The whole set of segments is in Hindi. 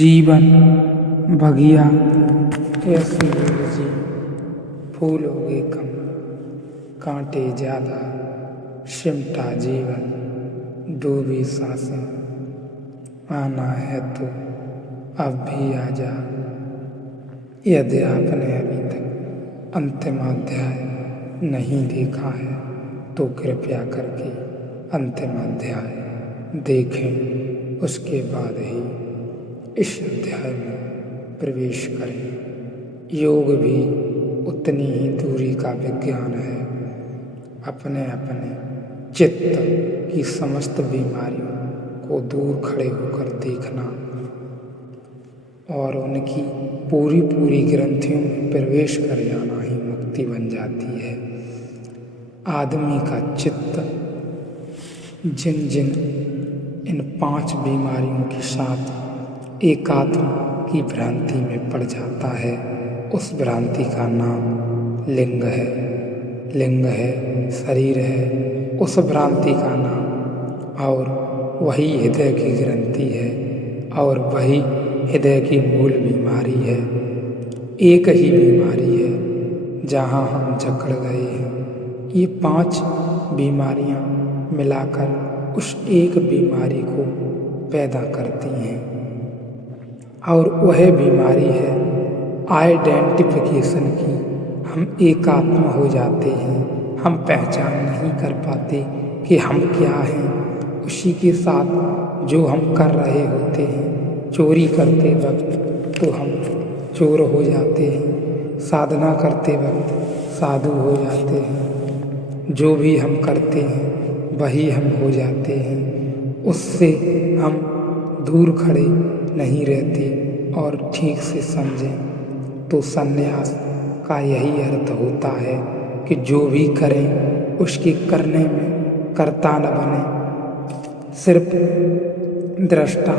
जीवन बगिया ऐसी जी, फूलोगे कम, कांटे ज्यादा, सिमटा जीवन, डूबी सांसें। आना है तो अब भी आजा, यदि आपने अभी तक अंतिम अध्याय नहीं देखा है तो कृपया करके अंतिम अध्याय देखें, उसके बाद ही इस अध्याय में प्रवेश करें। योग भी उतनी ही दूरी का विज्ञान है। अपने अपने चित्त की समस्त बीमारियों को दूर खड़े होकर देखना और उनकी पूरी पूरी ग्रंथियों में प्रवेश कर जाना ही मुक्ति बन जाती है। आदमी का चित्त जिन जिन इन 5 बीमारियों के साथ एकात्म की भ्रांति में पड़ जाता है, उस भ्रांति का नाम लिंग है। लिंग है, शरीर है, उस भ्रांति का नाम, और वही हृदय की ग्रंथि है और वही हृदय की मूल बीमारी है। एक ही बीमारी है जहाँ हम जकड़ गए हैं। ये 5 बीमारियाँ मिलाकर उस एक बीमारी को पैदा करती हैं, और वह बीमारी है आइडेंटिफिकेशन की। हम एकात्म हो जाते हैं, हम पहचान नहीं कर पाते कि हम क्या हैं। उसी के साथ जो हम कर रहे होते हैं, चोरी करते वक्त तो हम चोर हो जाते हैं, साधना करते वक्त साधु हो जाते हैं। जो भी हम करते हैं वही हम हो जाते हैं। उससे हम दूर खड़े नहीं रहते। और ठीक से समझें तो संन्यास का यही अर्थ होता है कि जो भी करें उसके करने में कर्ता न बने, सिर्फ दृष्टा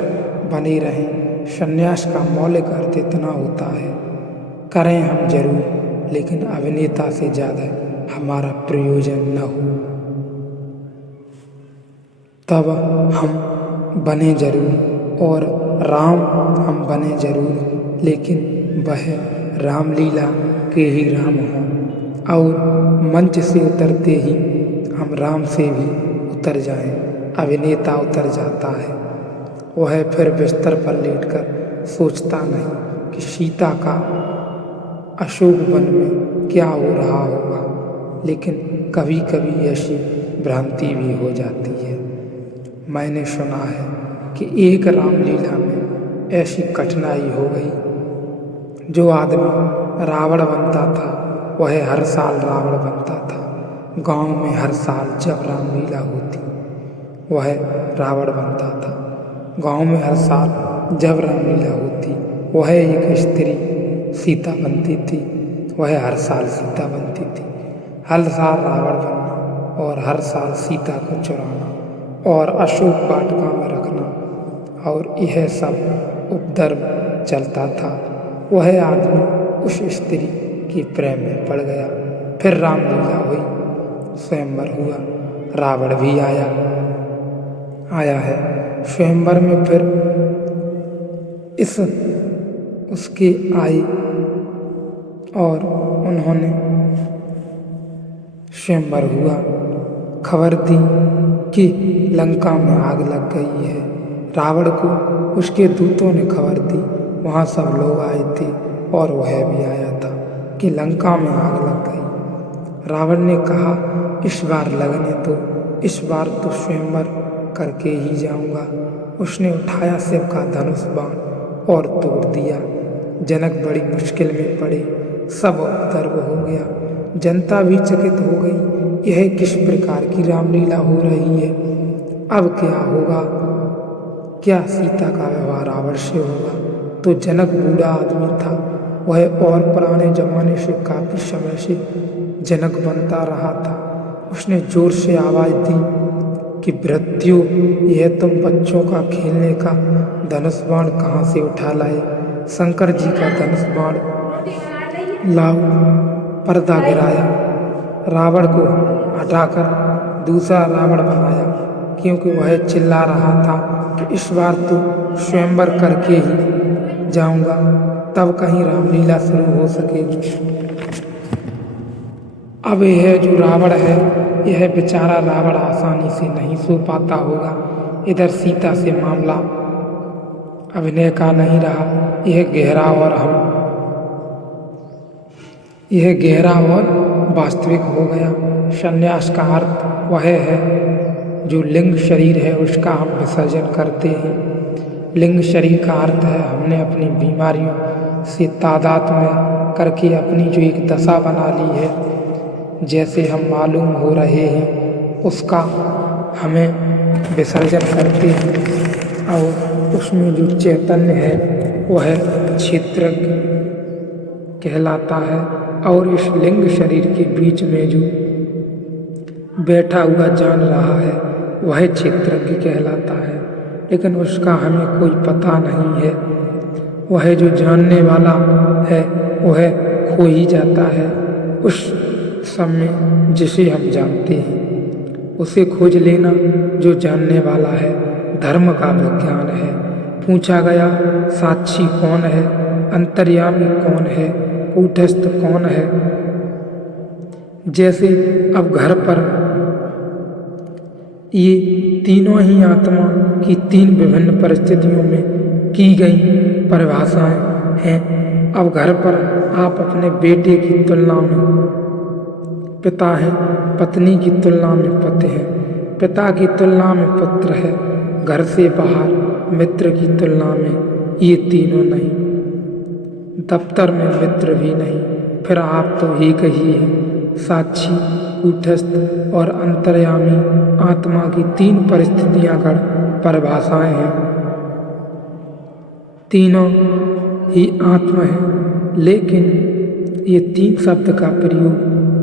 बने रहें। संन्यास का मौलिक अर्थ इतना होता है, करें हम जरूर लेकिन अभिनेता से ज़्यादा हमारा प्रयोजन न हो। तब हम बने जरूर और राम हम बने जरूर, लेकिन वह रामलीला के ही राम हों, और मंच से उतरते ही हम राम से भी उतर जाएं। अभिनेता उतर जाता है, वह फिर बिस्तर पर लेटकर सोचता नहीं कि सीता का अशोक वन में क्या हो रहा होगा। लेकिन कभी कभी ऐसी भ्रांति भी हो जाती है। मैंने सुना है कि एक रामलीला में ऐसी कठिनाई हो गई, जो आदमी रावण बनता था वह हर साल रावण बनता था। गांव में हर साल जब रामलीला होती वह रावण बनता था। गांव में हर साल जब रामलीला होती वह एक स्त्री सीता बनती थी, वह हर साल सीता बनती थी। हर साल रावण बनना और हर साल सीता को चुराना और अशोक वाटिका में रखना, और यह सब उपद्रव चलता था। वह आदमी उस स्त्री के प्रेम में पड़ गया। फिर रामलीला हुई, स्वयंवर हुआ, रावण भी आया है स्वयंवर में। फिर इस उसके आए और उन्होंने स्वयंवर हुआ, खबर दी कि लंका में आग लग गई है। रावण को उसके दूतों ने खबर दी, वहाँ सब लोग आए थे और वह भी आया था कि लंका में आग लग गई। रावण ने कहा इस बार लगने दो, इस बार तो स्वयंवर करके ही जाऊंगा। उसने उठाया शिव का धनुष बाण और तोड़ दिया। जनक बड़ी मुश्किल में पड़े, सब उपद्रव हो गया। जनता भी चकित हो गई, यह किस प्रकार की रामलीला हो रही है, अब क्या होगा, क्या सीता का व्यवहार रावण से होगा। तो जनक बूढ़ा आदमी था, वह और पुराने जमाने से काफी समय से जनक बनता रहा था। उसने जोर से आवाज दी कि भृत्यो, यह तुम बच्चों का खेलने का धनुष बाण कहाँ से उठा लाए। शंकर जी का धनुष बाण लाओ। पर्दा गिराया, रावण को हटाकर दूसरा रावण बनाया, क्योंकि वह चिल्ला रहा था कि इस बार तो स्वयंवर करके ही जाऊंगा, तब कहीं रामलीला शुरू हो सकेगी। अब यह जो रावण है, यह बेचारा रावण आसानी से नहीं सो पाता होगा। इधर सीता से मामला अभिनय का नहीं रहा, यह गहरा और वास्तविक हो गया। संन्यास का अर्थ वह है जो लिंग शरीर है उसका हम विसर्जन करते हैं। लिंग शरीर का अर्थ है हमने अपनी बीमारियों से तादात्म्य करके अपनी जो एक दशा बना ली है, जैसे हम मालूम हो रहे हैं, उसका हमें विसर्जन करते हैं और उसमें जो चैतन्य है वह क्षेत्रज्ञ कहलाता है। और इस लिंग शरीर के बीच में जो बैठा हुआ जान रहा है वह क्षेत्रज्ञ कहलाता है, लेकिन उसका हमें कोई पता नहीं है। वह जो जानने वाला है वह खो ही जाता है उस समय जिसे हम जानते हैं। उसे खोज लेना जो जानने वाला है धर्म का विज्ञान है। पूछा गया साक्षी कौन है, अंतर्यामी कौन है, कूटस्थ कौन है। जैसे अब घर पर ये तीनों ही आत्मा की तीन विभिन्न परिस्थितियों में की गई परिभाषाएं हैं। अब घर पर आप अपने बेटे की तुलना में पिता है, पत्नी की तुलना में पति है, पिता की तुलना में पुत्र है, घर से बाहर मित्र की तुलना में ये तीनों नहीं, दफ्तर में मित्र भी नहीं, फिर आप तो एक ही हैं। साक्षी, कूटस्थ और अंतर्यामी आत्मा की तीन परिस्थितियां गढ़ परिभाषाएं हैं। तीनों ही आत्मा है, लेकिन ये तीन शब्द का प्रयोग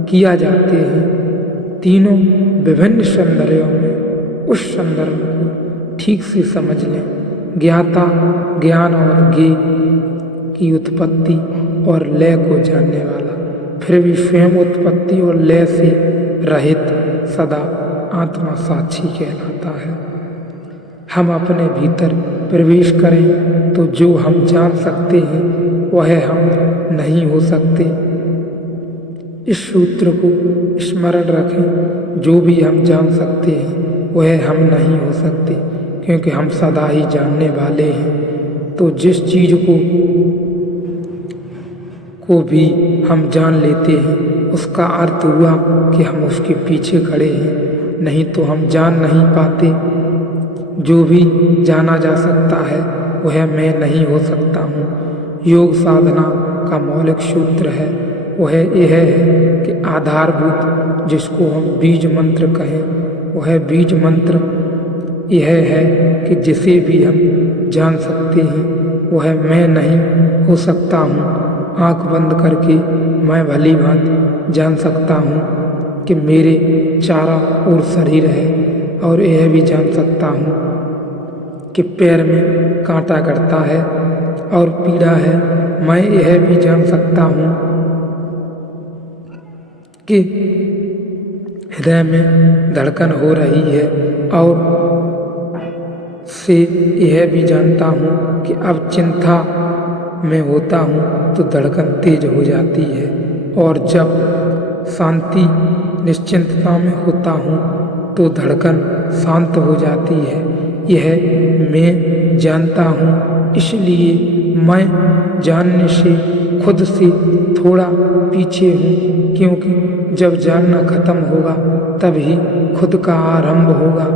किया जाते हैं तीनों विभिन्न संदर्भों में। उस संदर्भ को ठीक से समझ लें। ज्ञाता, ज्ञान और ज्ञेय की उत्पत्ति और लय को जानने वाला, फिर भी स्वयं उत्पत्ति और लय से रहित सदा आत्मा साक्षी कहलाता है। हम अपने भीतर प्रवेश करें तो जो हम जान सकते हैं वह हम नहीं हो सकते। इस सूत्र को स्मरण रखें, जो भी हम जान सकते हैं वह हम नहीं हो सकते, क्योंकि हम सदा ही जानने वाले हैं। तो जिस चीज को भी हम जान लेते हैं उसका अर्थ हुआ कि हम उसके पीछे खड़े हैं, नहीं तो हम जान नहीं पाते। जो भी जाना जा सकता है वह मैं नहीं हो सकता हूँ। योग साधना का मौलिक सूत्र है वह यह है कि आधारभूत जिसको हम बीज मंत्र कहें, वह बीज मंत्र यह है कि जिसे भी हम जान सकते हैं वह मैं नहीं हो सकता हूँ। आंख बंद करके मैं भली भांति जान सकता हूँ कि मेरे चारों ओर शरीर है, और यह भी जान सकता हूँ कि पैर में कांटा गड़ता है और पीड़ा है। मैं यह भी जान सकता हूँ कि हृदय में धड़कन हो रही है, और से यह भी जानता हूँ कि अब चिंता में होता हूँ तो धड़कन तेज हो जाती है, और जब शांति निश्चिंतता में होता हूँ तो धड़कन शांत हो जाती है। यह मैं जानता हूँ, इसलिए मैं जानने से खुद से थोड़ा पीछे हूँ, क्योंकि जब जानना खत्म होगा तभी खुद का आरंभ होगा।